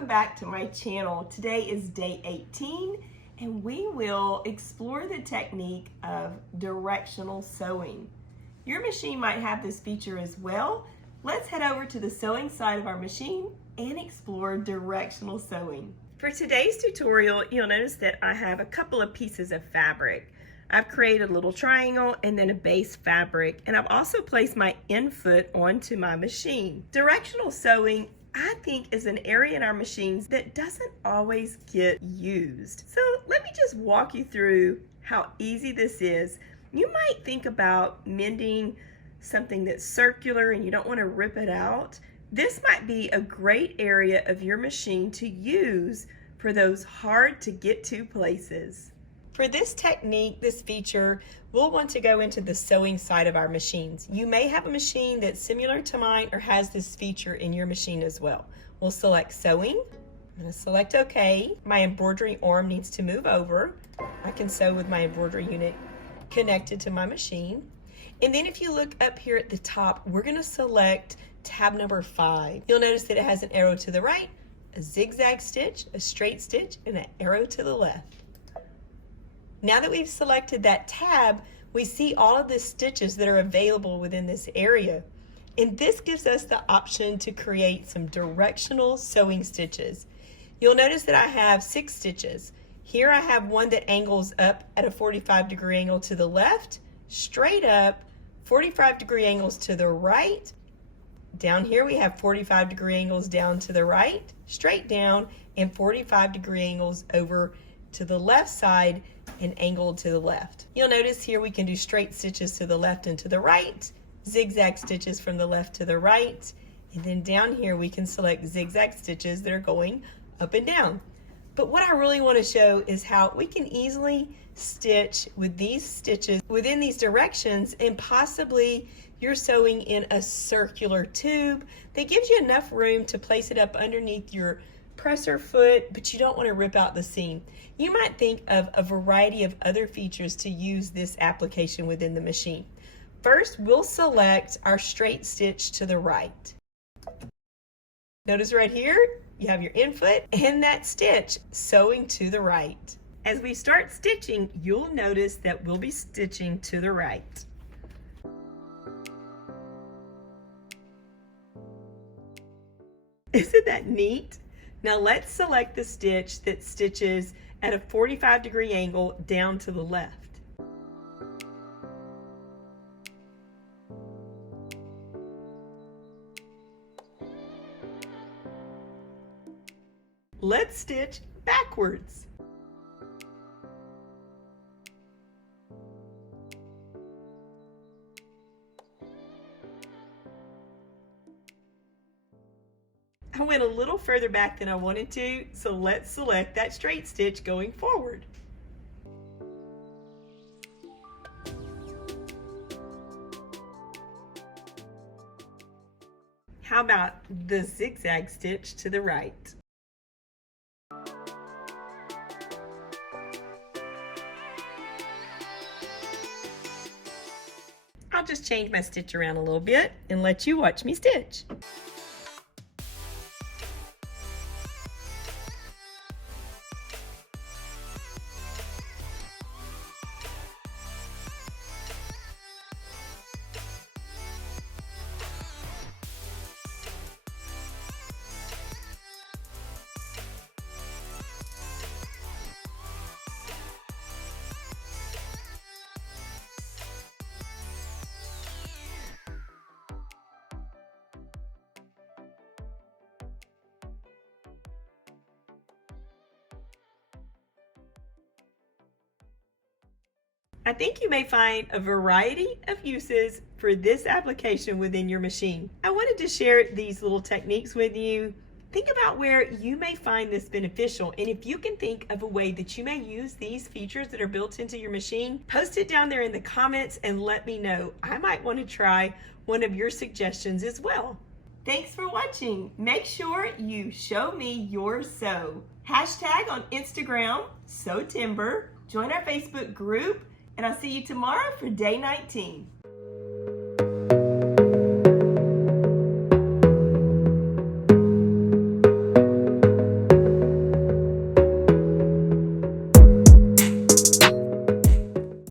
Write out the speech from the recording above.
welcome back to my channel. Today is day 18 and we will explore the technique of directional sewing. Your machine might have this feature as well. Let's head over to the sewing side of our machine and explore directional sewing. For today's tutorial, you'll notice that I have a couple of pieces of fabric. I've created a little triangle and then a base fabric, and I've also placed my infoot onto my machine. Directional sewing, I think, is an area in our machines that doesn't always get used. So let me just walk you through how easy this is. You might think about mending something that's circular and you don't want to rip it out. This might be a great area of your machine to use for those hard to get to places. For this technique, this feature, we'll want to go into the sewing side of our machines. You may have a machine that's similar to mine or has this feature in your machine as well. We'll select sewing. I'm going to select OK. My embroidery arm needs to move over. I can sew with my embroidery unit connected to my machine. And then if you look up here at the top, we're going to select tab number 5. You'll notice that it has an arrow to the right, a zigzag stitch, a straight stitch, and an arrow to the left. Now that we've selected that tab, we see all of the stitches that are available within this area. And this gives us the option to create some directional sewing stitches. You'll notice that I have 6 stitches. Here I have one that angles up at a 45-degree angle to the left, straight up, 45-degree angles to the right. Down here we have 45-degree angles down to the right, straight down, and 45-degree angles over to the left side and angled to the left. You'll notice here we can do straight stitches to the left and to the right, zigzag stitches from the left to the right, and then down here we can select zigzag stitches that are going up and down. But what I really want to show is how we can easily stitch with these stitches within these directions, and possibly you're sewing in a circular tube that gives you enough room to place it up underneath your presser foot, but you don't want to rip out the seam. You might think of a variety of other features to use this application within the machine. First, we'll select our straight stitch to the right. Notice right here, you have your infoot and that stitch sewing to the right. As we start stitching, you'll notice that we'll be stitching to the right. Isn't that neat? Now let's select the stitch that stitches at a 45-degree angle down to the left. Let's stitch backwards. I went a little further back than I wanted to, so let's select that straight stitch going forward. How about the zigzag stitch to the right? I'll just change my stitch around a little bit and let you watch me stitch. I think you may find a variety of uses for this application within your machine. I wanted to share these little techniques with you. Think about where you may find this beneficial, and if you can think of a way that you may use these features that are built into your machine, post it down there in the comments and let me know. I might want to try one of your suggestions as well. Thanks for watching. Make sure you show me your sew. Hashtag on Instagram, Sewtember. Join our Facebook group, and I'll see you tomorrow for day 19.